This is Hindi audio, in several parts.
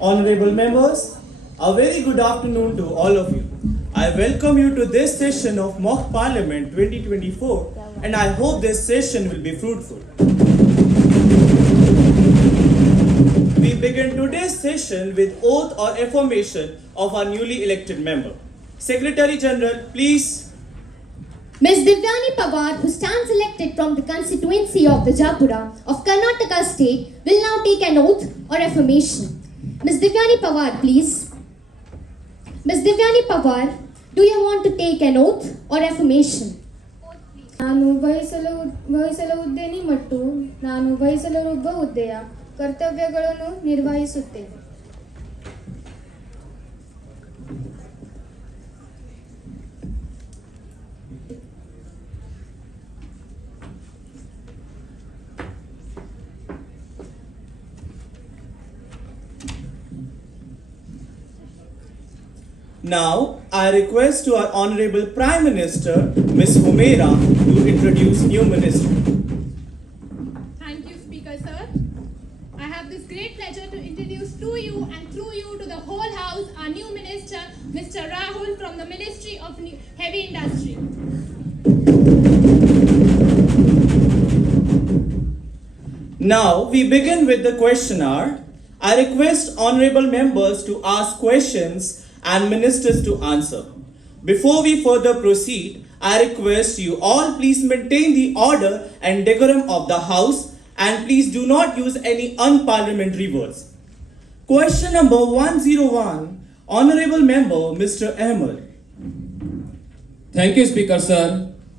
Honorable members, a very good afternoon to all of you. I welcome you to this session of Mock Parliament 2024 and I hope this session will be fruitful. We begin today's session with oath or affirmation of our newly elected member. Secretary General, please. Ms. Divyani Pawar, who stands elected from the constituency of Vijaypura of Karnataka state, will now take an oath or affirmation. Ms. Divyani Pawar, please. Ms. Divyani Pawar, do you want to take an oath or affirmation? ನಾನು ವಹಿಸಲುದ್ದೇನೆ ಮತ್ತು ನಾನು ವಹಿಸಲಿರುವ ಹುದ್ದೆಯ ಕರ್ತವ್ಯಗಳನ್ನು ನಿರ್ವಹಿಸುತ್ತೇನೆ. Now, I request to our Honorable Prime Minister, Ms. Humera, to introduce new minister. Thank you, Speaker Sir. I have this great pleasure to introduce to you and through you to the whole House our new minister, Mr. Rahul from the Ministry of Heavy Industry. Now, we begin with the question hour. I request honorable members to ask questions and ministers to answer. Before we further proceed, I request you all please maintain the order and decorum of the House and please do not use any unparliamentary words. Question number 101, Honorable Member Mr. Ahmed. Thank you, Speaker Sir.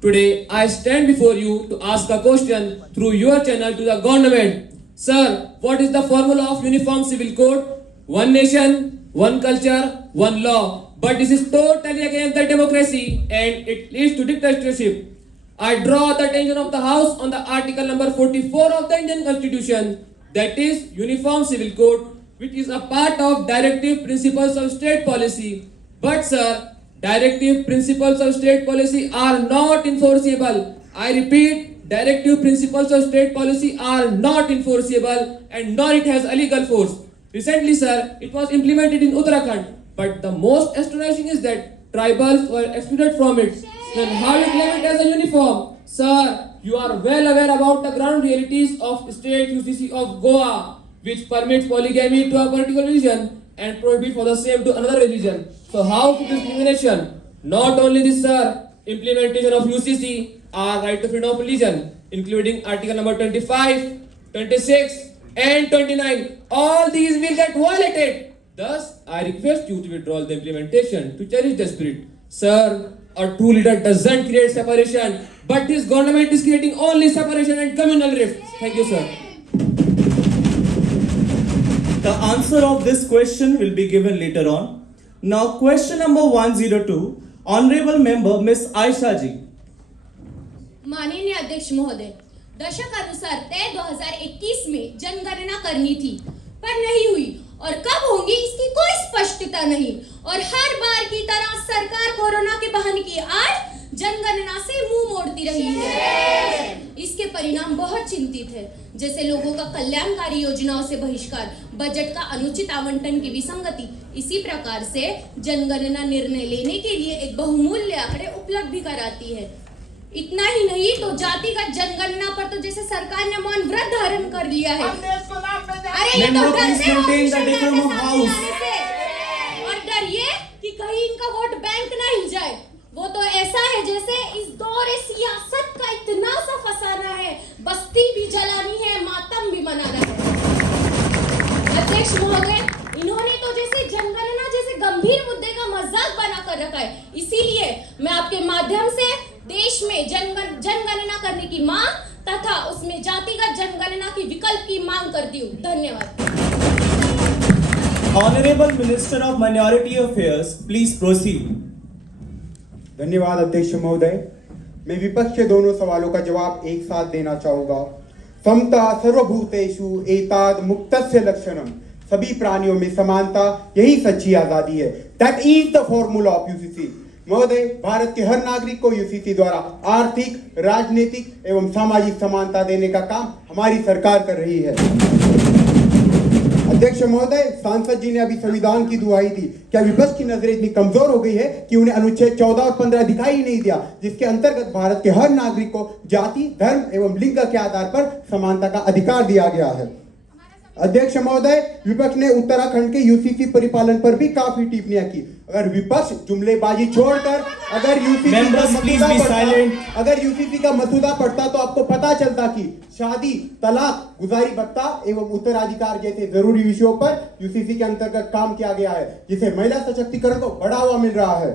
Today I stand before you to ask a question through your channel to the government. Sir, what is the formula of Uniform Civil Code? One nation, one culture, one law. But this is totally against the democracy and it leads to dictatorship. I draw the attention of the House on the article number 44 of the Indian Constitution, that is Uniform Civil Code, which is a part of Directive Principles of State Policy. But sir, Directive Principles of State Policy are not enforceable. I repeat, Directive Principles of State Policy are not enforceable and nor it has a legal force. Recently, sir, it was implemented in Uttarakhand, but the most astonishing is that tribals were excluded from it. Then how you claim it as a uniform? Sir, you are well aware about the ground realities of state UCC of Goa, which permits polygamy to a particular religion and prohibits for the same to another religion. So how is discrimination? Not only this, sir, implementation of UCC are right to freedom of religion, including article number 25, 26, and 29. All these will get violated. Thus, I request you to withdraw the implementation to cherish the spirit. Sir, a true leader doesn't create separation, but this government is creating only separation and communal rift. Thank you, sir. The answer of this question will be given later on. Now, question number 102, Honorable Member Ms. Aisha ji. माननीय अध्यक्ष महोदय, दशक अनुसार तय 2021 में जनगणना करनी थी पर नहीं हुई और कब होंगी इसकी कोई स्पष्टता नहीं और हर बार की तरह सरकार कोरोना के बहाने की आज जनगणना से मुंह मोड़ती रही है। इसके परिणाम बहुत चिंतित है, जैसे लोगों का कल्याणकारी योजनाओं से बहिष्कार, बजट का अनुचित आवंटन की विसंगति। इसी प्रकार से जनगणना निर्णय लेने के लिए एक बहुमूल्य आंकड़े उपलब्ध भी कराती है। इतना ही नहीं तो जातिगत जनगणना पर तो जैसे सरकार ने मौन व्रत धारण कर लिया है। अरे ये तो डर से और डर ये कि कहीं इनका वोट बैंक ना हिल जाए। वो तो ऐसा है जैसे इस दौरे सियासत का इतना सा फसाना है, बस्ती भी जलानी है, मातम भी मनाना है। अध्यक्ष महोदय, इन्होंने तो जैसे जनगणना जैसे गंभीर मुद्दे का मजाक बना कर रखा है। इसीलिए मैं आपके माध्यम से देश में जनगणना करने की मांग तथा उसमें जातिगत जनगणना की विकल्प की मांग करती हूँ। धन्यवाद। Honorable Minister of Minority Affairs, please proceed. धन्यवाद अध्यक्ष महोदय। मैं विपक्ष के दोनों सवालों का जवाब एक साथ देना चाहूंगा। समता सर्वभूतेषु एताद मुक्तस्य लक्षणम, सभी प्राणियों में समानता, यही सच्ची आजादी है। That is the formula of UCC. महोदय, भारत के हर नागरिक को यूसीसी द्वारा आर्थिक, राजनीतिक एवं सामाजिक समानता देने का काम हमारी सरकार कर रही है। अध्यक्ष महोदय, सांसद जी ने अभी संविधान की दुहाई दी। क्या विपक्ष की नजरें इतनी कमजोर हो गई है कि उन्हें अनुच्छेद 14 और 15 दिखाई ही नहीं दिया, जिसके अंतर्गत भारत के हर नागरिक को जाति, धर्म एवं लिंग के आधार पर समानता का अधिकार दिया गया है। अध्यक्ष महोदय, विपक्ष ने उत्तराखंड के यूसीसी परिपालन पर भी काफी टिप्पणियां की। अगर विपक्ष जुमलेबाजी छोड़कर अगर यूसीसी का मसूदा पढ़ता तो आपको पता चलता कि शादी, तलाक, गुजारी भत्ता एवं उत्तराधिकार जैसे जरूरी विषयों पर यूसीसी के अंतर्गत काम किया गया है, जिसे महिला सशक्तिकरण को बढ़ावा मिल रहा है।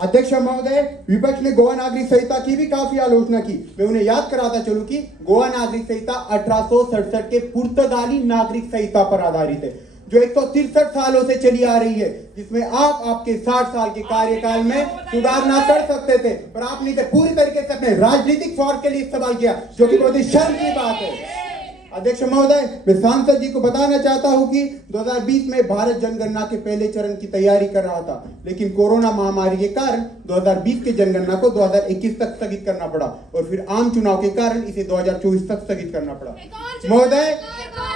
अध्यक्ष महोदय, विपक्ष ने गोवा नागरिक संहिता की भी काफी आलोचना की। मैं उन्हें याद कराता चलूं कि गोवा नागरिक संहिता 1867 के पुर्तगाली नागरिक संहिता पर आधारित है, जो 163 सालों से चली आ रही है, जिसमें आप आपके 60 साल के कार्यकाल में सुधार ना कर सकते थे, पर आपने इसे पूरी तरीके से अपने राजनीतिक स्वार्थ के लिए इस्तेमाल किया, जो कि बहुत ही शर्म की बात है। अध्यक्ष महोदय, मैं सांसद जी को बताना चाहता हूं कि 2020 में भारत जनगणना के पहले चरण की तैयारी कर रहा था, लेकिन कोरोना महामारी के कारण 2020 के जनगणना को 2021 तक स्थगित करना पड़ा और फिर आम चुनाव के कारण इसे 2024 तक स्थगित करना पड़ा। महोदय,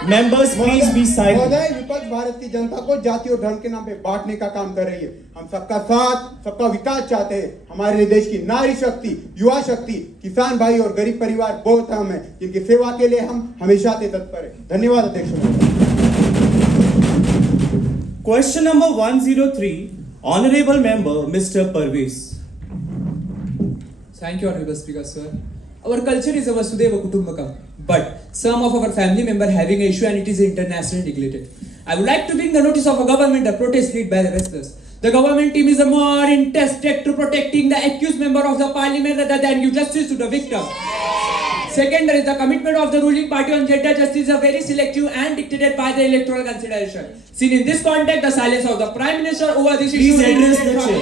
Members, please be silent. महोदय, विपक्ष भारत की जनता को जाति और धर्म के नाम पे बांटने का काम कर रही है। हम सबका साथ, सबका विकास चाहते हैं। हमारे देश की नारी शक्ति, युवा शक्ति, किसान भाई और गरीब परिवार बहुत अहम है, जिनकी सेवा के लिए हम हमेशा से तत्पर हैं। धन्यवाद अध्यक्ष महोदय। Question number 103, Honorable Member Mr. Parvez. Thank you, Honorable Speaker, sir. Our culture is a Vasudhaiva Kutumbakam, but some of our family member having an issue and it is internationally declared. I would like to bring the notice of a government a protest led by the wrestlers. The government team is a more interested to protecting the accused member of the parliament rather than give justice to the victim. Second, there is the commitment of the ruling party on gender justice is very selective and dictated by the electoral consideration. Seen in this context, the silence of the Prime Minister over this issue. Please address the chair.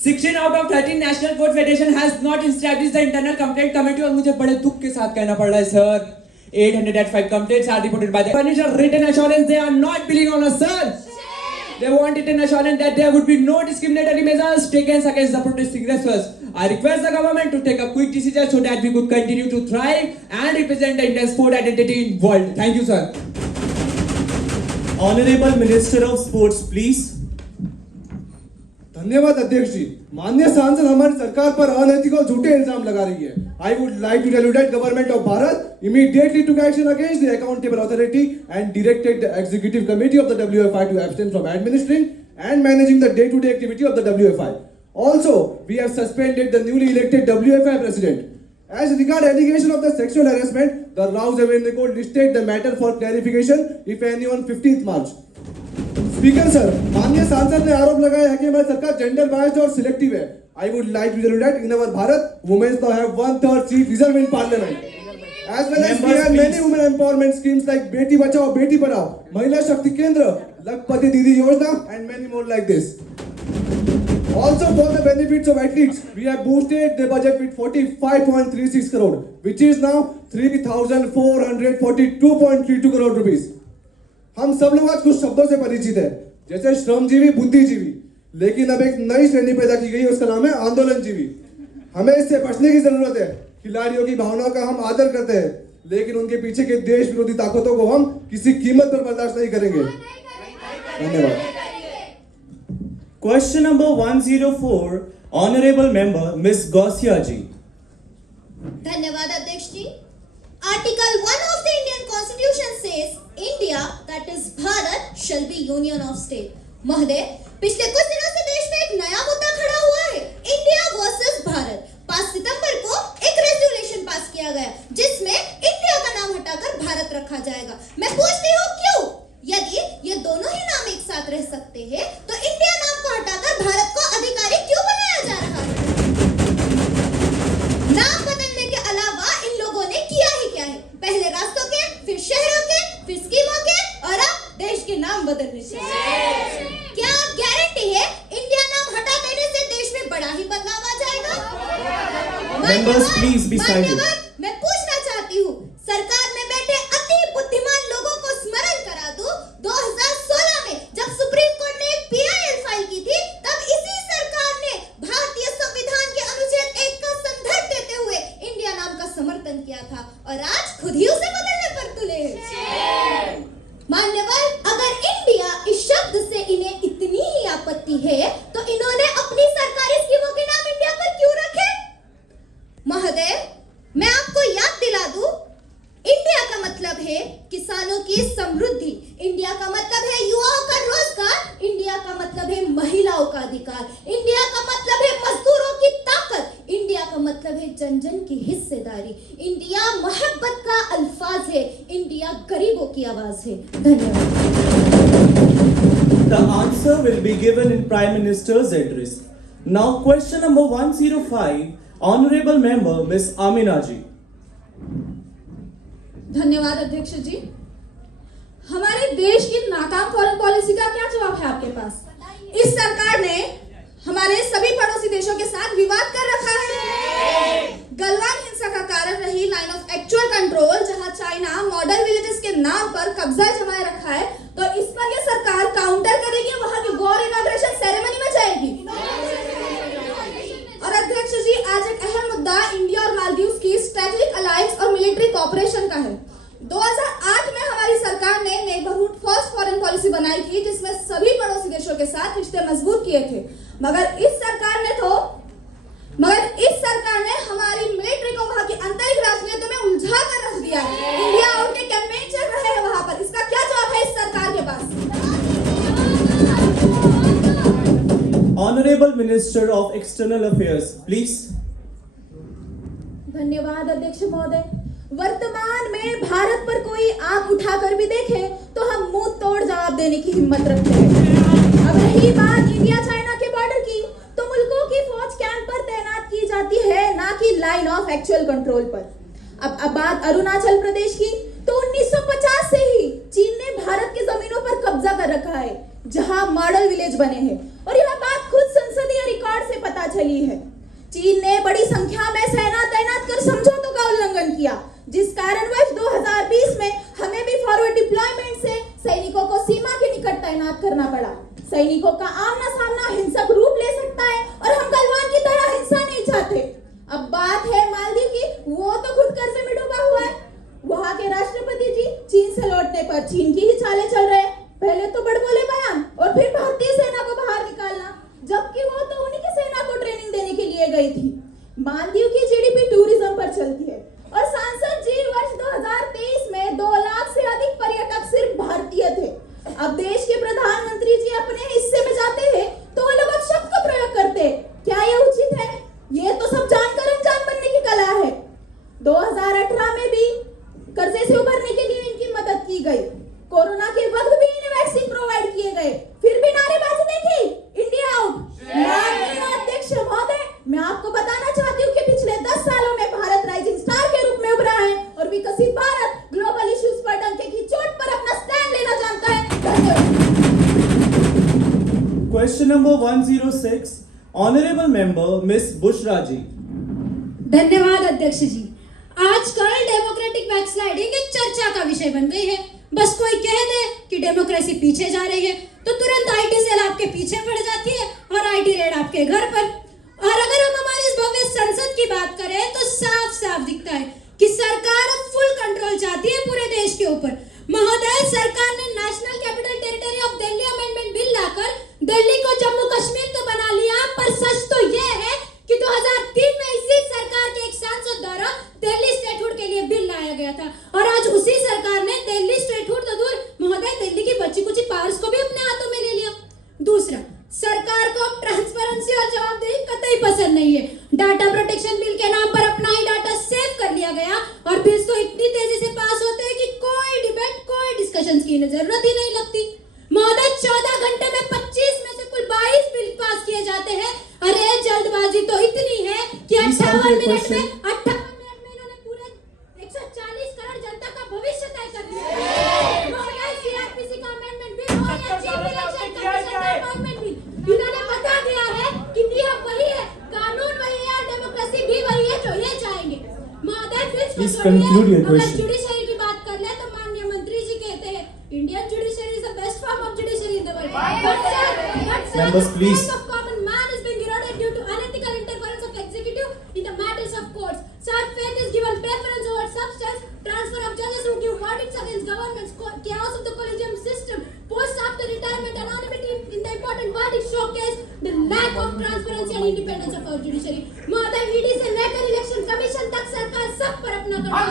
16 out of 13 National Court Federation has not established the internal complaint committee और मुझे बड़े दुख के साथ कहना पड़ रहा है sir, 805 complaints are reported by the furniture written assurance they are not billing on us, sir. They want written assurance that there would be no discriminatory measures taken against the protesting wrestlers. I request the government to take a quick decision so that we could continue to thrive and represent the Indian sport identity in world. Thank you, sir. Honorable Minister of Sports, please. धन्यवाद अध्यक्ष जी। माननीय सांसद हमारी सरकार पर अनैतिक और झूठे इल्जाम लगा रही है। I would like to tell you that government of Bharat immediately took action against the accountable authority and directed the executive committee of the WFI to abstain from administering and managing the day-to-day activity of the WFI. Also, we have suspended the newly elected WFI president. As regard allegation of the sexual harassment, the Rouse Avenue Court listed the matter for clarification, if any, on 15th March. Speaker sir, माननीय सांसद ने आरोप लगाया है कि हमारी सरकार जेंडर बायस्ड और सिलेक्टिव है। I would like to tell you that in our Bharat, women now have 1/3 seat reserved in parliament. As well as we have many women empowerment schemes like Beti Bachao, Beti Padhao, Mahila Shakti Kendra, Lakpati Didi Yojana, and many more like this. Also, for the benefits of athletes, we have boosted the budget with 45.36 crore, which is now 3,442.32 crore rupees. हम सब लोग आज कुछ शब्दों से परिचित है, जैसे श्रमजीवी, बुद्धिजीवी, लेकिन अब एक नई श्रेणी पैदा की गई है, उसका नाम है आंदोलनजीवी। हमें इससे बचने की जरूरत है। खिलाड़ियों की भावनाओं का हम आदर करते हैं, लेकिन उनके पीछे के देश विरोधी ताकतों को हम किसी कीमत पर बर्दाश्त नहीं करेंगे। धन्यवाद। Question number 104, Honorable Member Ms. Gausia ji. धन्यवाद अध्यक्ष जी। Article 1 of the Indian Constitution says India, that is Bharat, shall be union of state. महोदय, पिछले कुछ दिनों से देश में एक नया मुद्दा खड़ा हुआ है, इंडिया वर्सेस भारत। 5 सितंबर को एक रेजोल्यूशन पास किया गया, जिसमें इंडिया का नाम हटाकर भारत रखा जाएगा। मैं पूछती हूँ क्यों? यदि ये दोनों ही नाम एक साथ रह सकते हैं, तो इंडिया नाम को हटाकर भारत को अधिकारी क्यों बनाया जा रहा है? नाम बदलने के अलावा इन लोगों ने किया ही क्या है? पहले रास्तों के, फिर शहरों के, फिर स्कीमों के, और अब देश के नाम बदलने से। क्या गारंटी है इंडिया नाम हटा देने से देश में बड़ा ही बदलाव आ जाएगा? Members, please be silent. मैं पूछना चाहती हूँ, सरकार में बैठे अति बुद्धिमान लोगों को स्मरण करा दूं, 2016 में जब सुप्रीम और आज खुद ही उसे बदलने पर तुले हैं। मान्यवर, अगर इंडिया इस शब्द से इन्हें इतनी ही आपत्ति है तो इन्होंने अपनी सरकारी स्कीमों के नाम इंडिया पर क्यों रखे? महोदय, मैं आपको याद दिला दूं, इंडिया का मतलब है किसानों की समृद्धि, इंडिया का मतलब है युवाओं का रोजगार, इंडिया का मतलब है महिलाओं का अधिकार, इंडिया का मतलब है मजदूरों की ताकत, इंडिया का मतलब है जन जन की हिस्सेदारी, इंडिया मोहब्बत का अल्फाज है, इंडिया गरीबों की आवाज है। धन्यवाद। The answer will be given in Prime Minister's address. Now question number 105, Honorable Member Ms. Amina ji. धन्यवाद अध्यक्ष जी। हमारे देश की नाकाम फॉरेन पॉलिसी का क्या जवाब है आपके पास? इस सरकार ने हमारे सभी पड़ोसी देशों के साथ विवाद कर रखा है। गलवान हिंसा का कारण रही लाइन ऑफ एक्चुअल कंट्रोल, जहां चाइना मॉडल विलेजेस के नाम पर कब्जा जमाए रखा है, तो इस पर यह सरकार काउंटर करेगी, वहां की वॉर इनॉग्रेशन सेरेमनी में जाएगी। और अध्यक्ष जी, आज एक अहम मुद्दा इंडिया और मालदीव की स्ट्रेटेजिक अलायंस और मिलिट्री कोऑपरेशन का है। 2008 में हमारी सरकार ने नेबरहुड फर्स्ट फॉरेन पॉलिसी बनाई थी, जिसमें सभी पड़ोसी देशों के साथ रिश्ते मजबूत किए थे। मगर इस सरकार ने हमारी मिलिट्री को वहां की आंतरिक राजनीति में उलझा कर रख दिया है। इंडिया आउट के कैंपेन चल रहे हैं वहां पर। इसका क्या जवाब है इस सरकार के पास? Honorable Minister of External Affairs, please. धन्यवाद अध्यक्ष महोदय। वर्तमान में भारत पर कोई आंख उठाकर भी देखे तो हम मुंह तोड़ जवाब देने की हिम्मत रखते हैं। अब रही बात इंडिया चाइना के बॉर्डर की, तो मुल्कों की फौज कैंप पर तैनात की जाती है, ना कि लाइन ऑफ एक्चुअल कंट्रोल पर। अब बात अरुणाचल प्रदेश की, तो 1950 से ही चीन ने भारत की जमीनों पर कब्जा कर रखा है, जहां मॉडल विलेज बने हैं, और यह बात खुद संसदीय रिकॉर्ड से पता चली है। चीन ने बड़ी संख्या में सेना तैनात कर समझौतों का उल्लंघन किया, जिस कारणवश 2020 में हमें भी फॉरवर्ड डिप्लॉयमेंट से सैनिकों को सीमा के निकट तैनात करना पड़ा। सैनिकों का आमना सामना हिंसक रूप ले सकता है, और हम गलवान की तरह हिंसा नहीं चाहते। अब बात है मालदीव की, वो तो खुद कर्ज में डूबा हुआ है। वहां के राष्ट्रपति जी चीन से लौटने पर चीन की ही चालें चल रहे हैं। पहले तो बड़बोले बयान और फिर भारतीय सेना को बाहर निकालना, जबकि वो तो उन्हीं की सेना को ट्रेनिंग देने के लिए गई थी। मालदीव की जीडीपी टूरिज्म पर चलती है, और सांसद जी वर्ष 2023 में 2 लाख से अधिक पर्यटक सिर्फ भारतीय थे। अब देश के प्रधानमंत्री जी अपने हिस्से में जाते हैं तो वो लोग अब शब्द का प्रयोग करते हैं। क्या ये उचित है? ये तो सब जानकर अनजान बनने की कला है। 2018 में भी कर्जे से उभरने के लिए इनकी मदद की गई। कोरोना के वक्त भी इन्हें वैक्सीन प्रोवाइड किए गए, फिर भी नारेबाजी देखी, इंडिया आउट। माननीय अध्यक्ष महोदय, मैं आपको बताना चाहती हूँ कि पिछले 10 सालों में भारत राइजिंग स्टार के रूप में उभरा है, और विकसित भारत ग्लोबल इश्यूज पर डंके की चोट पर अपना स्टैंड लेना जानता है। Question number 106, Honorable Member Ms. Bushra ji. धन्यवाद अध्यक्ष जी। आजकल डेमोक्रेटिक बैकस्लाइडिंग एक चर्चा का विषय बन गई है। बस कोई कह दे कि डेमोक्रेसी पीछे जा रही है तो तुरंत आईटी सेल आपके पीछे पड़ जाती है और आईटी रेड आपके घर पर। और अगर हम हमारी इस भव्य संसद की बात करें तो साफ साफ दिखता है कि सरकार अब फुल कंट्रोल चाहती है पूरे देश के ऊपर। महोदय, सरकार ने national capital territory of Delhi amendment bill लाकर दिल्ली को जम्मू कश्मीर तो बना लिया, पर सच तो यह है कि 2003 में इसी सरकार के एक सांसद द्वारा दिल्ली स्टेटहुड के लिए बिल लाया गया था, और आज उसी सरकार ने दिल्ली स्टेटहुड तो दूर महोदय दिल्ली की बच्ची कुची पावर्स को भी अपने हाथों में ले लिया। दूसरा, सरकार को अब ट्रांसपेरेंसी और जवाबदेही कतई पसंद नहीं है। डाटा प्रोटेक्शन बिल के नाम पर अपना ही डाटा सेव कर लिया गया, और बिल्स तो इतनी तेजी से पास होते हैं कि कोई डिबेट, कोई डिस्कशन की जरूरत ही नहीं लगती। महोदय, 14 घंटे में 25 में से कुल 22 बिल पास किए जाते हैं। अरे जल्दबाजी तो इतनी है कि 58 मिनट में इन्होंने पूरे 140 करोड़ जनता का भविष्य तय कर दिया। महोदय, सीआरपीसी का अमेंडमेंट बिल हो या चीफ इलेक्शन कमीशन का अपॉइंटमेंट बिल, इन्होंने बता दिया है कि नियम वही है, कानून वही है, और डेमोक्रेसी भी वही है जो ये चाहेंगे। महोदय, Please conclude your अगर question. जुडिशरी की बात कर ले तो माननीय मंत्री जी कहते हैं Indian judiciary is the best form of judiciary in the world. Members, please. The common man is being eroded due to unethical interference of executive in the matters of courts. Such faith is given preference over substance transparency and independence of our judiciary. महोदय, ईडी से लेकर इलेक्शन कमीशन तक सरकार सब पर अपना कंट्रोल।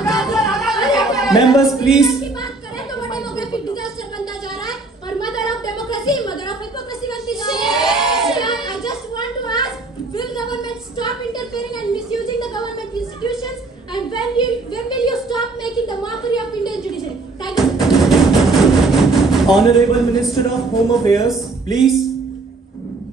Members, please. की बात करें तो वो डेमोक्रेटिक डिजास्टर बनता जा रहा है और mother of democracy mother of hypocrisy बनती जा रही है। I just want to ask, will government stop interfering and misusing the government institutions, and when will you stop making the mockery of Indian judiciary? Thank you. Honorable Minister of Home Affairs, please.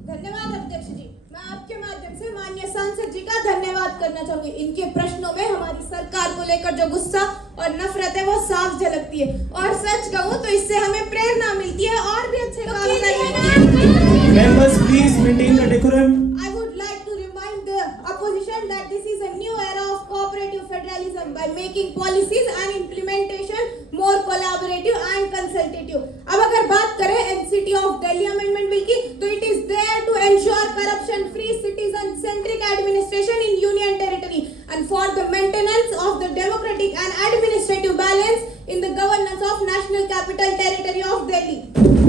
धन्यवाद अध्यक्ष जी। मैं आपके माध्यम से माननीय सांसद जी का धन्यवाद करना चाहूंगी। इनके प्रश्नों में हमारी सरकार को लेकर जो गुस्सा और नफरत है वो साफ झलकती है, और सच कहूँ तो इससे हमें प्रेरणा मिलती है और भी अच्छे काम करने की। Members, please maintain the decorum. I would like to remind the opposition that this is a new era of cooperative federalism by making policies and implementation more collaborative and consultative. अब अगर बात करें NCT of Delhi Amendment Bill की, तो it is there to ensure corruption-free citizen-centric administration in Union Territory and for the maintenance of the democratic and administrative balance in the governance of National Capital Territory of Delhi.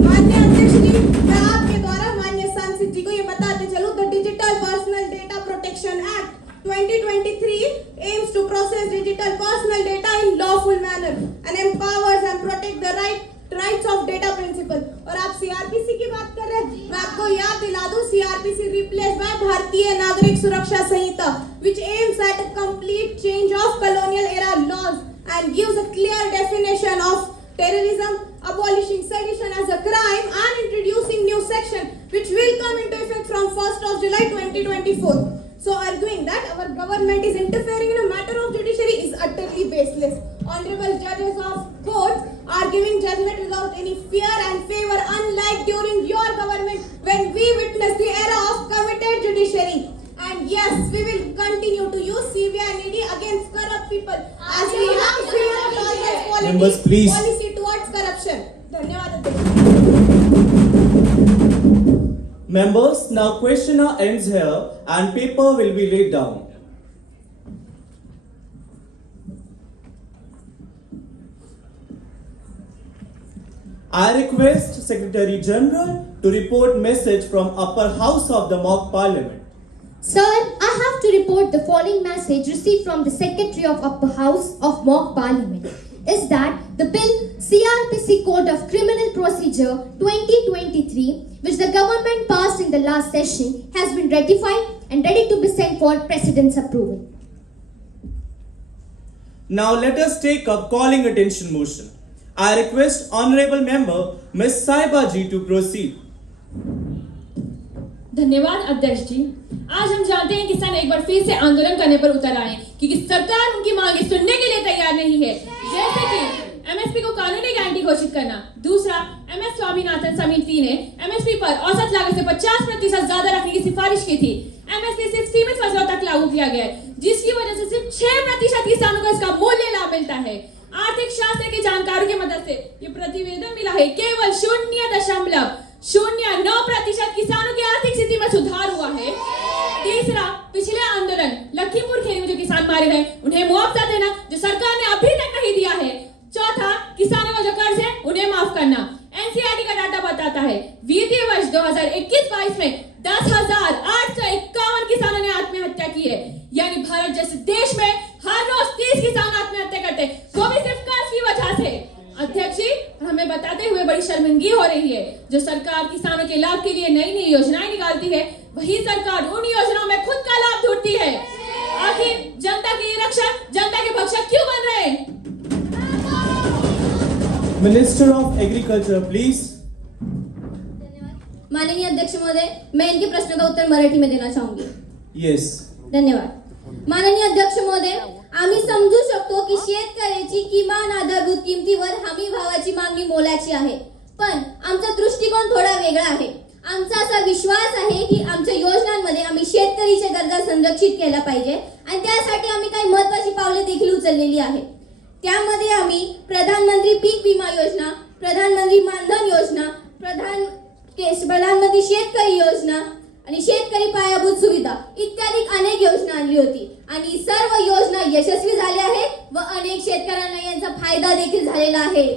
माननीय अध्यक्ष जी, मैं आपके द्वारा माननीय सांसद जी को ये बताते चलूं, the Digital Personal Data Protection Act 2023 aims to process digital personal data in lawful manner and empowers and protect the rights of data principle. और आप CRPC की बात कर रहे हैं, मैं आपको याद दिला दूं, CRPC replaced by भारतीय नागरिक सुरक्षा संहिता, which aims at a complete change of colonial era laws and gives a clear definition of terrorism, abolishing sedition as a crime and introducing new section which will come into effect from 1st of July 2024. So arguing that our government is interfering in a matter of judiciary is utterly baseless. Honorable judges of courts are giving judgment without any fear and favor, unlike during your government when we witnessed the era of committed judiciary. And yes, we will continue to use CBI and ED against corrupt people as we have zero tolerance Members, please. policy towards corruption. धन्यवाद अध्यक्ष। Members, now questioner ends here and paper will be laid down. I request Secretary General to report message from upper house of the mock parliament. Sir, I have to report the following message received from the Secretary of Upper House of Mock Parliament is that the bill CRPC Code of Criminal Procedure 2023, which the government passed in the last session, has been ratified and ready to be sent for President's approval. Now let us take up calling attention motion. I request Honorable Member Ms. Saiba ji to proceed. धन्यवाद अध्यक्ष जी। आज हम जानते हैं किसान एक बार फिर से आंदोलन करने पर उतर आए क्योंकि सरकार उनकी मांगे सुनने के लिए तैयार नहीं है, जैसे कि एमएसपी को कानूनी गारंटी घोषित करना। दूसरा, एमएस स्वामीनाथन समिति ने एमएसपी पर औसत लागत से 50% ज्यादा रखने की सिफारिश की थी। एमएसपी सिर्फ सीमित फसलों तक लागू किया गया है, जिसकी वजह से सिर्फ 6% किसानों को इसका मूल्य लाभ मिलता है। आर्थिक शास्त्र के जानकारों की मदद से ये प्रतिवेदन मिला है, केवल 0.09% किसानों की आर्थिक स्थिति में सुधार हुआ है। तीसरा, पिछले आंदोलन लखीमपुर खेरी में जो किसान मारे गए उन्हें मुआवजा देना, जो सरकार ने अभी तक नहीं दिया है। चौथा, किसानों को जो कर्ज है उन्हें माफ करना। एनसीईआरटी का डाटा बताता है वित्तीय वर्ष 2021-22 में 10,851 किसानों ने आत्महत्या की है, यानी भारत जैसे देश में हर रोज 30 किसान आत्महत्या करते हैं, वो भी सिर्फ कर्ज की वजह से। अध्यक्ष जी, हमें बताते हुए बड़ी शर्मिंदगी हो रही है, जो सरकार किसानों के लाभ के लिए नई नई योजनाएं निकालती है, वही सरकार उन योजनाओं में खुद का लाभ ढूंढती है। आखिर जनता के रक्षक, जनता के भक्षक क्यों बन रहे हैं? Minister of Agriculture, please. माननीय अध्यक्ष महोदय, मैं इनके प्रश्न का उत्तर मराठी में देना चाहूंगी। Yes. धन्यवाद। माननीय अध्यक्ष महोदय, आम्ही समजू शकतो की शेतकऱ्याची किमान आधारभूत किमतीवर हमी भावाची मागणी मोलाची आहे, पण आमचा दृष्टिकोन थोडा वेगळा आहे। आमचा असा विश्वास आहे की आमच्या योजनांमध्ये आम्ही शेतकरीच्या गरजा संरक्षित केल्या पाहिजे आणि त्यासाठी आम्ही काही महत्त्वाची पावले देखील उचललेली आहेत। त्यामध्ये आम्ही प्रधानमंत्री पीक विमा योजना, प्रधानमंत्री मानधन योजना, प्रधानमंत्री शेतकरी योजना आणि शेतकरी पायाभूत सुविधा इत्यादी अनेक योजना आणली होती आणि सर्व योजना यशस्वी झाल्या आहेत व अनेक शेतकऱ्यांना यांचा फायदा देखील झालेला आहे।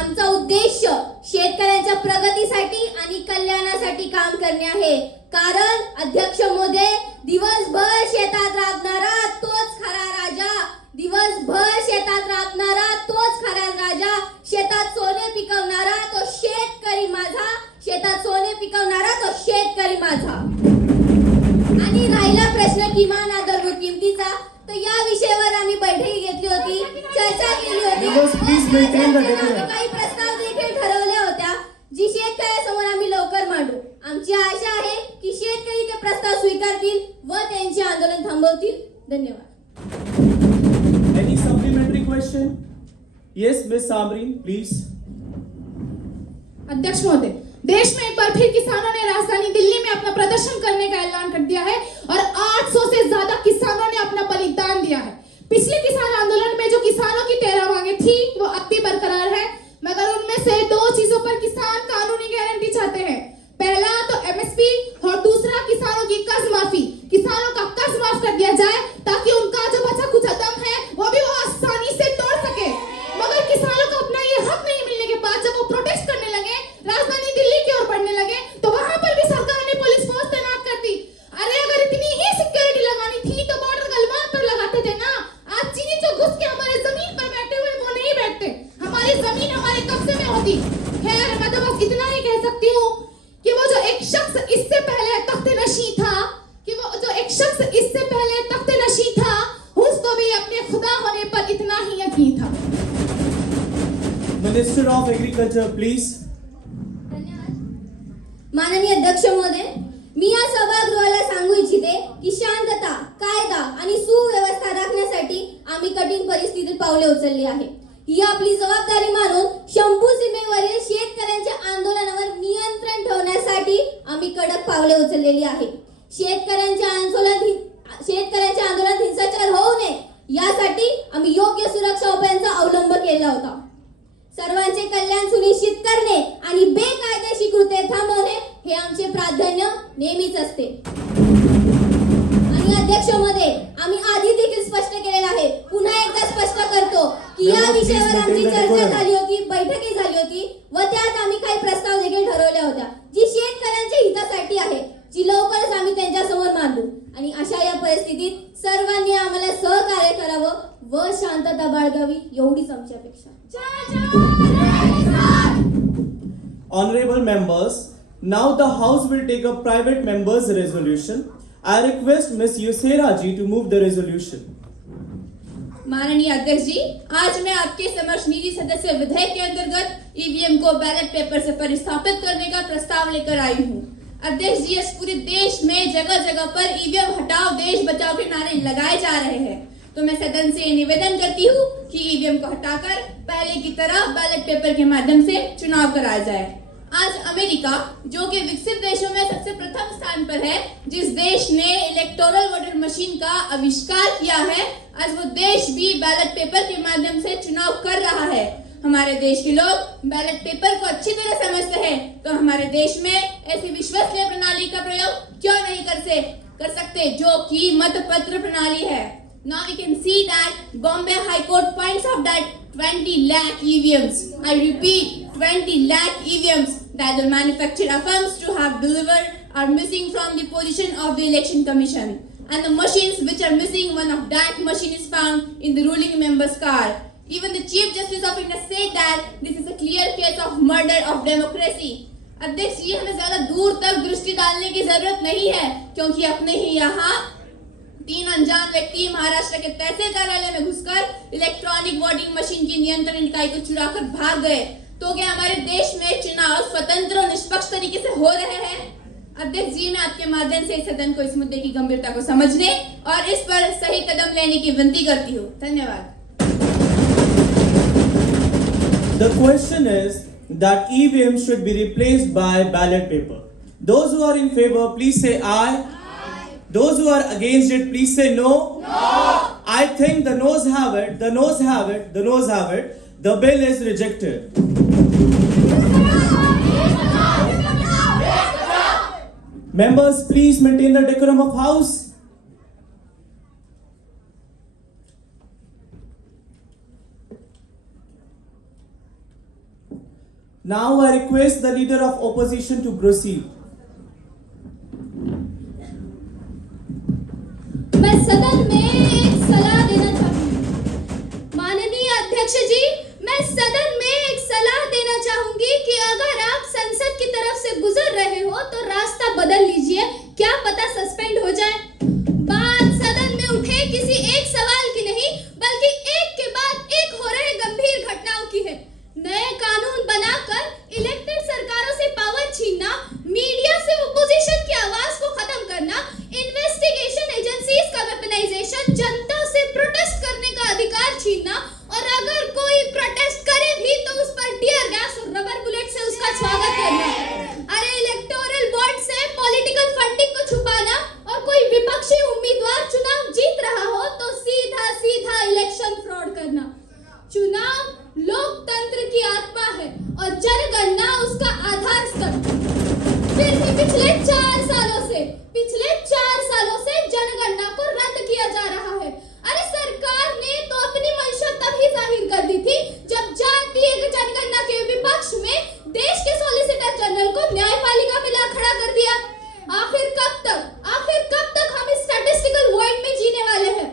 आमचा उद्देश शेतकऱ्यांच्या प्रगतीसाठी आणि कल्याणासाठी काम करणे आहे। आहे, कारण अध्यक्ष महोदय, दिवसभर शेतात राबणारा तोच खरा राजा, दिवसभर शेतात राबणारा तोच खरा राजा, शेतात सोने पिकवणारा तो शेतकरी माझा, शेतात सोने पिकवणारा तो शेतकरी माझा. आणि राहिला प्रश्न किमान आधारभूत किमतीचा, तर या विषयावर आम्ही बैठक घेतली होती, चर्चा केली होती. Viewers, please maintain the decorum. आम्ही काही प्रस्ताव देखील ठरवल्या होत्या, जी शेतकऱ्यासमोर आम्ही लवकर मांडू. आमची आशा आहे की शेतकरी ते प्रस्ताव स्वीकारतील व त्यांचे आंदोलन थांबवतील. धन्यवाद. Any supplementary question? Yes, Miss Samreen, please. अध्यक्ष महोदय, देश में एक बार फिर किसानों ने राजधानी दिल्ली में अपना प्रदर्शन करने का ऐलान कर दिया है और 800 से ज्यादा किसानों ने अपना बलिदान दिया है. पिछले किसान आंदोलन में जो किसानों की 13 मांगे थी वो अब भी बरकरार है, मगर उनमें से 2 चीजों पर किसान कानूनी गारंटी चाहते हैं. पहला तो एमएसपी और दूसरा किसानों की कर्ज माफी. किसानों का कर्ज माफ कर दिया जाए ताकि उनका जो बचा कुचा दम है वो भी वो आसानी से तोड़ सके. मगर किसानों को अपना ये हक नहीं मिलने के बाद जब वो प्रोटेस्ट करने लगे, राजधानी दिल्ली की ओर बढ़ने लगे, तो वहां पर भी सरकार ने पुलिस फोर्स तैनात कर दी. अरे अगर इतनी ही सिक्योरिटी लगानी थी तो बॉर्डर गलवान पर लगाते थे ना. आज चीनी जो घुस के हमारे जमीन पर बैठे हुए वो नहीं बैठते, हमारी जमीन हमारे कब्जे में होती. खैर, मैं तो बस इतना ही कह सकती हूँ कि वो जो एक शख्स इससे पहले तख्ते नशी था, उसको भी अपने खुदा होने पर इतना ही यकीन था. Minister of Agriculture, please. माननीय अध्यक्ष महोदय, मी या सभागृहाला सांगू इच्छिते की शांतता, कायदा आणि सुव्यवस्था राखण्यासाठी आम्ही कठीण परिस्थितीत पावले उचलली आहे. ही आपली जबाबदारी मानून शंभू सीमेवरील शेतकऱ्यांच्या आंदोलनावर नियंत्रण ठेवण्यासाठी आम्ही कडक पावले उचललेली आहे. शेतकऱ्यांच्या आंदोलनात हिंसाचार होऊ नये यासाठी आम्ही योग्य सुरक्षा उपायांचा अवलंब केला होता. सर्वांचे कल्याण सुनिश्चित करणे आणि बेकायदेशीर कृत्ये थांबवणे हे आमचे प्राधान्य नेहमीच असते. आणि अध्यक्ष महोदय, आम्ही आधी देखील स्पष्ट केलेलं आहे, पुन्हा एकदा स्पष्ट करतो की या विषयावर आमची चर्चा झाली होती, बैठकी झाली होती व त्यात आम्ही काही प्रस्ताव देखील ठरवल्या होत्या, जी शेतकऱ्यांच्या हितासाठी आहे, जी लवकरच आम्ही त्यांच्या समोर मांडू. आणि अशा या परिस्थितीत सर्वांनी आम्हाला सहकार्य करावं व शांतता बाळगावी एवढीच आमची अपेक्षा. Honorable members, now the House will take a private members' resolution. I request Ms. Yusera ji to move the resolution. माननीय अध्यक्ष जी, आज मैं आपके समक्ष निजी सदस्य विधेयक के अंतर्गत ईवीएम को बैलेट पेपर से परिस्थापित करने का प्रस्ताव लेकर आई हूँ. अध्यक्ष जी, इस पूरे देश में जगह जगह पर ईवीएम हटाओ देश बचाओ के नारे लगाए जा रहे हैं, तो मैं सदन से निवेदन करती हूँ कि ईवीएम को हटाकर पहले की तरह बैलेट पेपर के माध्यम से चुनाव कराया जाए. आज अमेरिका, जो कि विकसित देशों में सबसे प्रथम स्थान पर है, जिस देश ने इलेक्टोरल वोटर मशीन का आविष्कार किया है, आज वो देश भी बैलेट पेपर के माध्यम से चुनाव कर रहा है. हमारे देश के लोग बैलेट पेपर को अच्छी तरह समझते हैं, तो हमारे देश में ऐसी विश्वसनीय प्रणाली का प्रयोग क्यों नहीं कर सकते जो कि मतपत्र प्रणाली है. Now we can see that Bombay High Court points out that 20 lakh EVMs, I repeat, 20 lakh EVMs that the manufacturer affirms to have delivered are missing from the position of the Election Commission. And the machines which are missing, one of that machine is found in the ruling member's car. Even the Chief Justice of India said that this is a clear case of murder of democracy. अध्यक्ष जी, हमें ज्यादा दूर तक दृष्टि डालने की जरूरत नहीं है, क्योंकि अपने ही यहाँ 3 अनजान व्यक्ति महाराष्ट्र के तहसील कार्यालय में घुसकर इलेक्ट्रॉनिक वोटिंग मशीन की नियंत्रण इकाई को चुराकर भाग गए. तो क्या हमारे देश में चुनाव स्वतंत्र और निष्पक्ष तरीके से हो रहे हैं? अध्यक्ष जी, मैं आपके माध्यम से सदन को इस मुद्दे की गंभीरता को समझने और इस पर सही कदम लेने की विनती करती हूँ. धन्यवाद. The question is that EVM should be replaced by ballot paper. Those who are in favor, please say aye. Those who are against it, please say no. I think the noes have it, the noes have it, the noes have it. The bill is rejected. Members, please maintain the decorum of House. Now I request the leader of opposition to proceed. मैं सदन में एक सलाह देना चाहूंगी। माननीय अध्यक्ष जी, मैं सदन में एक सलाह देना चाहूंगी कि अगर आप संसद की तरफ से गुजर रहे हो तो रास्ता बदल लीजिए, क्या पता सस्पेंड हो जाए। बात सदन में उठे किसी एक सवाल की नहीं, बल्कि एक के बाद एक हो रहे गंभीर घटनाओं की है। नए कानून बनाकर इलेक्टेड सरकारों से पावर छीनना, मीडिया से ओपोजिशन की आवाज को खत्म करना, इन्वेस्टिगेशन एजेंसीज का वेपनाइजेशन, जनता से प्रोटेस्ट करने का अधिकार छीनना, और अगर कोई प्रोटेस्ट करे भी तो उस पर टीयर गैस और रबर बुलेट से उसका स्वागत करना। अरे इलेक्टोरल बॉन्ड से पॉलिटिकल फंडिंग को छुपाना, और कोई विपक्षी उम्मीदवार चुनाव जीत रहा हो तो सीधा सीधा इलेक्शन फ्रॉड करना। चुनाव लोकतंत्र की आत्मा है और जनगणना उसका आधार स्तंभ। फिर भी पिछले 4 सालों से जनगणना को रद्द किया जा रहा है। अरे सरकार ने तो अपनी मंशा तभी जाहिर कर दी थी जब जातीय जनगणना के विपक्ष में देश के सॉलिसिटर जनरल को न्यायपालिका में ला खड़ा कर दिया। आखिर कब तक हम इस स्टैटिस्टिकल वर्ल्ड में जीने वाले हैं?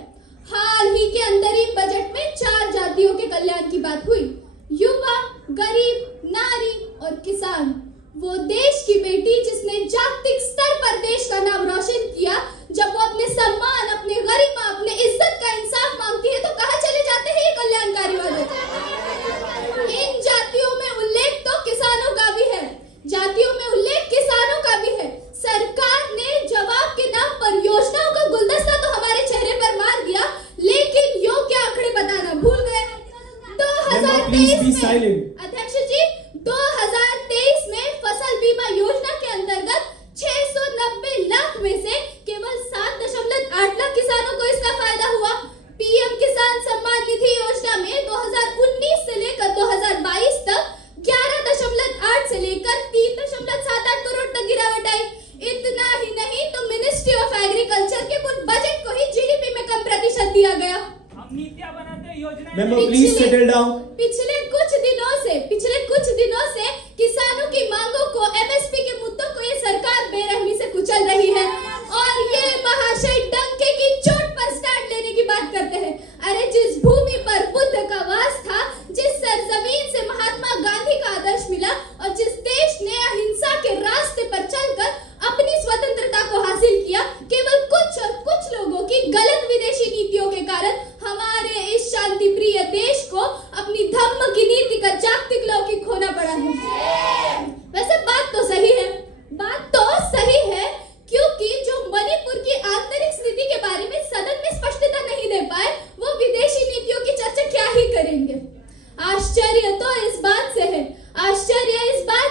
हाल ही के अंतरिम बजट में 4 जातियों के कल्याण की बात हुई। युवा, गरीब, नारी और किसान, वो देश की बेटी जिसने जागतिक स्तर पर देश का नाम रोशन किया, जब वो अपने सम्मान, अपने गरिमा, अपने इज्जत का इंसाफ मांगती है तो कहाँ चले जाते हैं ये कल्याणकारी वादे? इन जातियों में उल्लेख तो किसानों का भी है, सरकार ने जवाब के नाम पर योजनाओं का गुलदस्ता तो हमारे चेहरे पर मार दिया, लेकिन योग्य आंकड़े बताना भूल गए। 2023 अध्यक्ष जी, 2023 में फसल बीमा योजना के अंतर्गत 690 लाख में से केवल 7.8 लाख किसानों को इसका फायदा हुआ। पीएम किसान सम्मान निधि योजना में 2019 से लेकर 2022 तक 11.8 से लेकर 3.78 करोड़ तक गिरावट आई। इतना ही नहीं तो मिनिस्ट्री ऑफ एग्रीकल्चर के कुल बजट को ही जीडीपी में कम प्रतिशत दिया गया। हम नीतियां बनाते हैं, योजनाएं। Member, please settle down. पिछले कुछ दिनों से किसानों की मांगों को, एमएसपी के मुद्दों को ये सरकार बेरहमी से कुचल रही है, और ये महाशय डंके की चोट पर स्टैंड लेने की बात करते हैं। अरे जिस भूमि पर बुद्ध का वास था, जिस सरजमीन से महात्मा गांधी का आदर्श मिला, और जिस देश ने अहिंसा के रास्ते पर चलकर अपनी स्वतंत्रता को हासिल किया, केवल कुछ लोगों की गलत विदेशी नीतियों के कारण हमारे इस शांति प्रिय देश को अपनी धम्म की नीति का जागतिक लौकिक खोना पड़ा है। वैसे बात तो सही है, क्योंकि जो मणिपुर की आंतरिक स्थिति के बारे में सदन में स्पष्टता नहीं दे पाए, वो विदेशी नीतियों की चर्चा क्या ही करेंगे। आश्चर्य इस बात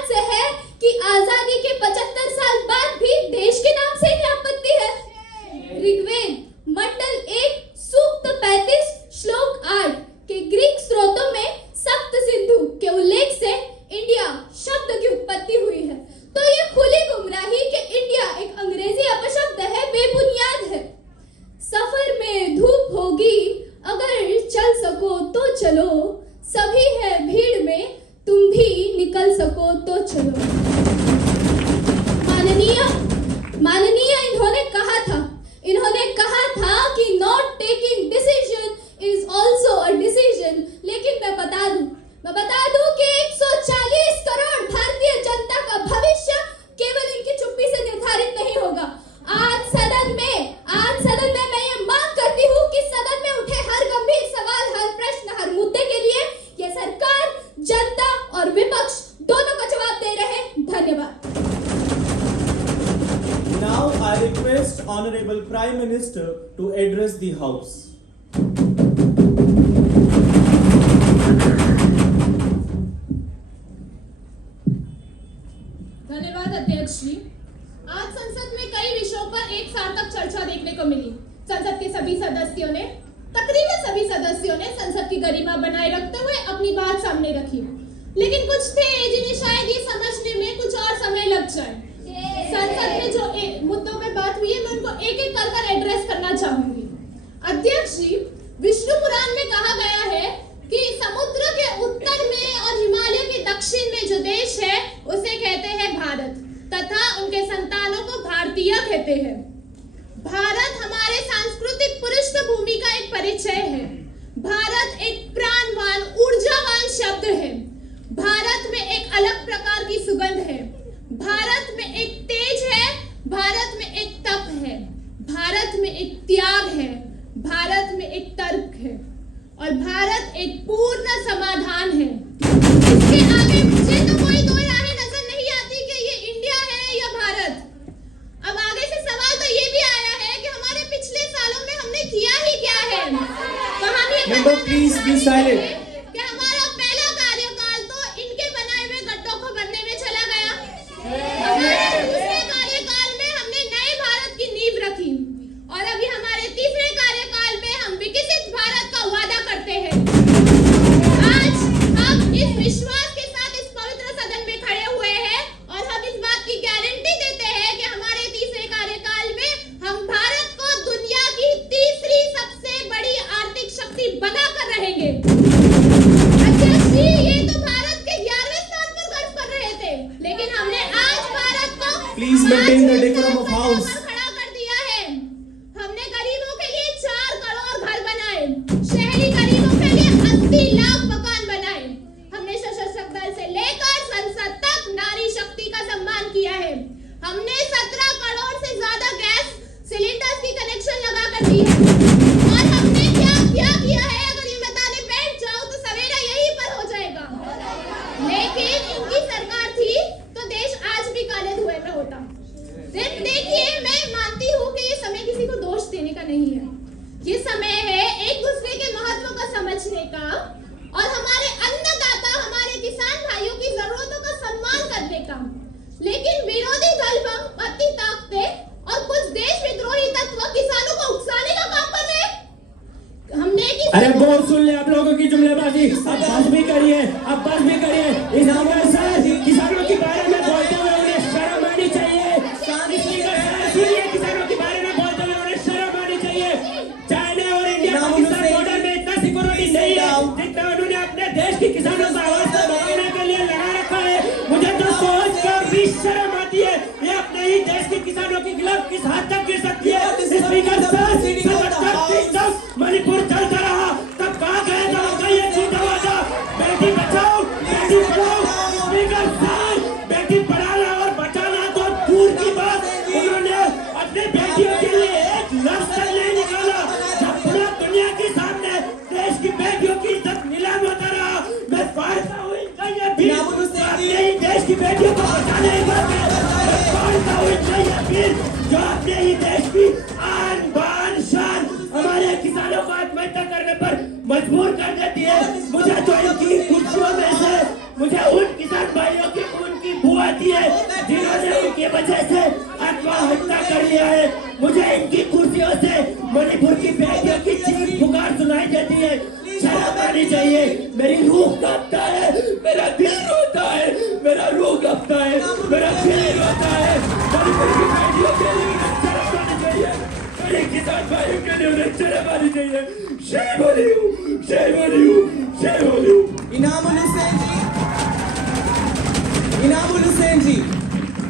से है कि आजादी के 75 साल बाद भी देश के नाम से ही आपत्ति है। ऋग्वेद मंडल 1 सूक्त 35 श्लोक 8 के ग्रीक स्रोतों में सप्त सिंधु के उल्लेख से इंडिया शब्द की उत्पत्ति हुई है। तो ये खुली गुमराही कि इंडिया एक अंग्रेजी अपशब्द है, बेबुनियाद है। सफर में धूप होगी, अगर चल सको तो चलो, सभी है भीड़ में, तुम भी निकल सको तो चलो। माननीय इन्होंने कहा था कि not taking decision is also a decision. लेकिन मैं बता दूं कि 140 करोड़ भारतीय जनता का भविष्य केवल इनकी चुप्पी से निर्धारित नहीं होगा। आज सदन में मैं ये मांग करती हूँ कि सदन में उठे हर गंभीर सवाल, हर प्रश्न, हर मुद्दे के लिए ये सरकार, जनता और विपक्ष दोनों का जवाब दे रहे। धन्यवाद। Now I request Honorable Prime Minister to address the House. धन्यवाद अध्यक्ष जी। आज संसद में कई विषयों पर एक सार्थक चर्चा देखने को मिली। संसद के तकरीबन सभी सदस्यों ने संसद की गरिमा बनाए रखते हुए अपनी बात सामने रखी, लेकिन कुछ थे जिन्हें शायद ये समझने में कुछ और समय लग जाए। संसद में जो मुद्दों पे बात हुई है, मैं उनको एक एक कर एड्रेस करना चाहूंगी। अध्यक्ष जी, विष्णु पुराण में कहा गया है कि समुद्र के उत्तर में और हिमालय के दक्षिण में जो देश है उसे कहते हैं भारत, तथा उनके संतानों को भारतीय कहते हैं। भारत हमारे सांस्कृतिक पृष्ठभूमि का एक परिचय है। भारत एक प्राणवान, ऊर्जावान शब्द है। भारत में एक अलग प्रकार की सुगंध है। भारत में एक तेज है। भारत में एक तप है। भारत में एक त्याग है। भारत में एक तर्क है और भारत एक पूर्ण समाधान है। इसके आगे मुझे तो कोई दो राहें नजर नहीं आती कि ये इंडिया है या भारत। अब आगे से सवाल तो ये भी आया है कि हमारे पिछले सालों में हमने किया ही क्या है। तो हम ये Member, please be silent. कि हमारा पहला कार्यकाल तो इनके बनाए हुए गड्ढों को भरने में चला गया। हमारे दूसरे कार्यकाल में हमने नए भारत की नींव रखी और अभी हमारे तीसरे कार्यकाल में हम विकसित भारत का वादा करते हैं। आज हम इस विश्वास के साथ इस पवित्र सदन में खड़े हुए हैं और हम इस बात की गारंटी देते हैं कि हमारे तीसरे कार्यकाल में हम भारत को दुनिया की तीसरी सबसे बड़ी आर्थिक शक्ति बनाकर रहेंगे। अध्यक्ष जी, ये तो भारत के 11वें स्थान पर गर्व कर रहे थे, लेकिन हमने आज भारत को Please maintain the decorum of house. खड़ा कर दिया है। हमने गरीबों के लिए 4 करोड़ घर बनाए, शहरी गरीबों के लिए 80 लाख मकान बनाए। हमने सशस्त्र दल से लेकर संसद तक नारी शक्ति का सम्मान किया है। हमने 17 करोड़ से ज्यादा गैस सिलेंडर्स की कनेक्शन लगा कर दी है। और हमने क्या क्या किया है, अगर ये बताने बैठ जाओ तो सवेरा यहीं पर हो जाएगा। लेकिन इनकी सरकार थी तो देश आज भी काले धुएं में होता। देखिए, मैं मानती हूँ कि ये समय किसी को दोष देने का नहीं है। ये समय है एक दूसरे के महत्व को समझने का और हमारे अन्नदाता, हमारे किसान भाइयों की जरूरतों का सम्मान करने का। लेकिन विरोधी दल पत्ती ताकते और कुछ देश विद्रोही तत्व किसानों को उकसाने का काम कर रहे हैं। हमने अरे बहुत सुन ले आप लोगों की जुमलेबाजी। अब बस भी करिए, अब बस भी करिए। इस आंदोलन से किसानों के बारे में बोलते हुए उन्हें शर्म आनी चाहिए। सुनिए, किसानों के बारे में बोलते हुए उन्हें शर्म आनी चाहिए। चाइना और इंडिया पाकिस्तान बॉर्डर में इतना सिक्योरिटी नहीं है जितना उन्होंने अपने देश के किसानों का आवाज को दबाने के लिए लगा रखा है। मुझे तो सोच कर भी शर्म आती है, ये अपने ही देश के किसानों के खिलाफ किस हद तक गिर सकती है। स्पीकर सर, मणिपुर चलता रहा तब कहा गया था उनका ये झूठा वादा, बेटी बचाओ बेटी पढ़ाओ। स्पीकर सर, बेटी पढ़ाना और बचाना तो दूर की बात, उन्होंने अपने बेटियों के लिए एक लफ्ज नहीं निकाला। जब पूरा दुनिया के सामने देश की बेटियों की इज्जत नीलाम होता रहा, मैं फाड़ता हूँ इनका ये भी अपने ही देश की बेटियों को बचाने ही बात है। मैं फाड़ता हूँ इनका ये भी जो अपने ही देश की आन बान शान हमारे किसानों को आत्महत्या करने पर मजबूर कर देती है। मुझे तो इनकी कुर्सियों में से मुझे उन किसान भाइयों की उनकी बू आती है जिन्होंने उनकी वजह से आत्महत्या कर लिया है। मुझे इनकी कुर्सियों से मणिपुर की बेटियों की चीख पुकार सुनाई देती है। शर्म आनी चाहिए। मेरी रूह कांपता है, मेरा दिल रोता है, मेरा रूह कांपता है, मेरा दिल रोता है। मणिपुर की बेटियों के लिए शर्म आनी चाहिए, मेरे किसान भाइयों के लिए उन्हें शर्म आनी चाहिए। शेर बोली हूँ, शेर बोली हूँ, शेर बोली हूँ। Inamul Hussain ji,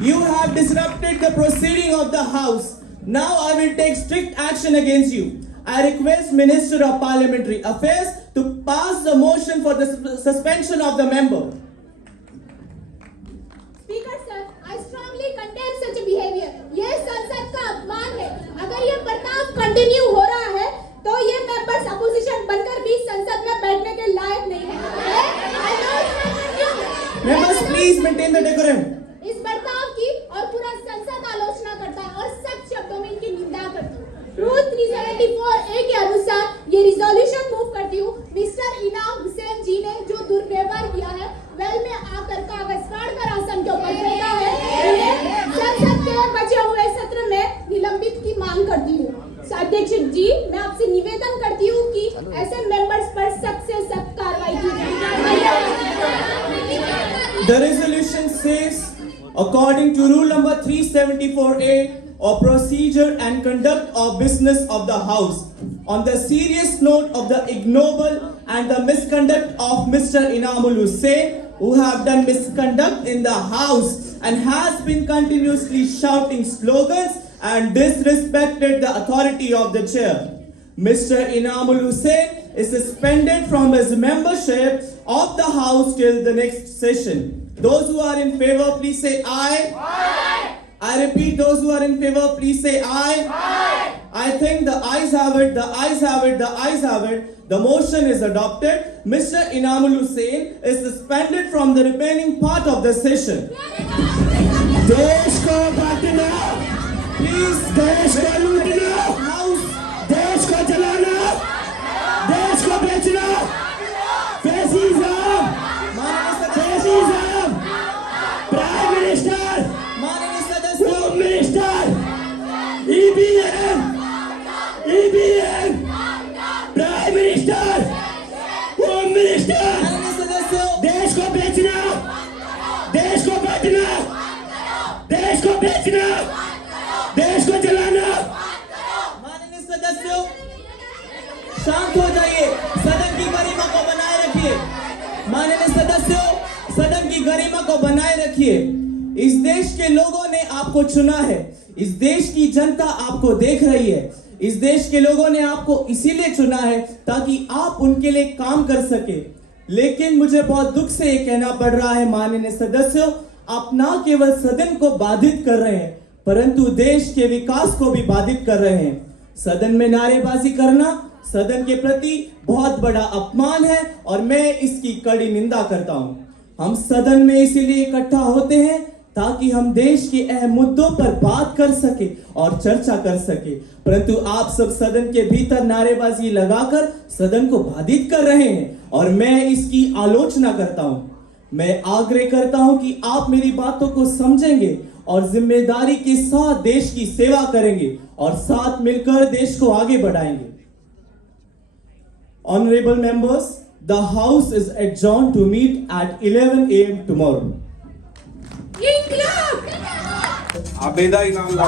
you have disrupted the proceeding of the House. Now I will take strict action against you. I request Minister of Parliamentary Affairs to pass the motion for the suspension of the member. Speaker sir, I strongly condemn such a behavior. ये संसद का अपमान है। अगर ये बर्ताव कंटिन्यू हो रहा है तो ये मेंबर्स अपोजिशन बनकर भी संसद में बैठने के लायक नहीं है। Members, please maintain the decorum. इस बर्ताव की और पूरा संसद आलोचना करता है और सख्त शब्दों में इनकी निंदा करता है। रूल 374A के अनुसार ये रिजोल्यूशन मूव करती हूँ। मिस्टर इनाम हुसैन जी ने जो दुर्व्यवहार किया है, वेल में आकर कागज फाड़कर आसन के ऊपर फेंका है, उन्हें संसद के बचे हुए सत्र में निलंबित की मांग करती हूँ। अध्यक्ष जी, मैं आपसे निवेदन करती हूँ कि ऐसे मेंबर्स पर सख्त से सख्त कार्रवाई की जाए। The resolution says, according to rule number 374A of procedure and conduct of business of the House, on the serious note of the ignoble and the misconduct of Mr. Inamul Hussain, who have done misconduct in the House and has been continuously shouting slogans and disrespected the authority of the chair. Mr. Inamul Hussain is suspended from his membership of the House till the next session. Those who are in favor, please say aye. Aye. I repeat, those who are in favor, please say aye. Aye. I think the ayes have it, the ayes have it, the ayes have it. The motion is adopted. Mr. Inamul Hussain is suspended from the remaining part of the session. देश को बांटना, Please, देश को लूटना, House, देश को जलाना, देश को बेचना, फैसिज्म, फैसिज्म, प्राइम मिनिस्टर, माननीय सदस्य, home minister, EBN, EBN, prime minister, home minister, माननीय सदस्य, देश को बेचना, देश को बांटना, देश को बेचना, देश को जलाना, माननीय सदस्यों, शांत हो जाइए, सदन की गरिमा को बनाए रखिए। माननीय सदस्यों, सदन की गरिमा को बनाए रखिए। इस देश के लोगों ने आपको चुना है, इस देश की जनता आपको देख रही है, इस देश के लोगों ने आपको इसीलिए चुना है ताकि आप उनके लिए काम कर सके। लेकिन मुझे बहुत दुख से ये कहना पड़ रहा है माननीय सदस्यों, आप न केवल सदन को बाधित कर रहे हैं परंतु देश के विकास को भी बाधित कर रहे हैं। सदन में नारेबाजी करना सदन के प्रति बहुत बड़ा अपमान है और मैं इसकी कड़ी निंदा करता हूं। हम सदन में इसीलिए इकट्ठा होते हैं ताकि हम देश के अहम मुद्दों पर बात कर सके और चर्चा कर सके, परंतु आप सब सदन के भीतर नारेबाजी लगाकर सदन को बाधित कर रहे हैं और मैं इसकी आलोचना करता हूं। मैं आग्रह करता हूं कि आप मेरी बातों को समझेंगे और जिम्मेदारी के साथ देश की सेवा करेंगे और साथ मिलकर देश को आगे बढ़ाएंगे। Honorable members, the House is adjourned to meet at 11 a.m. tomorrow. इंकलाब! आबेदा इनाम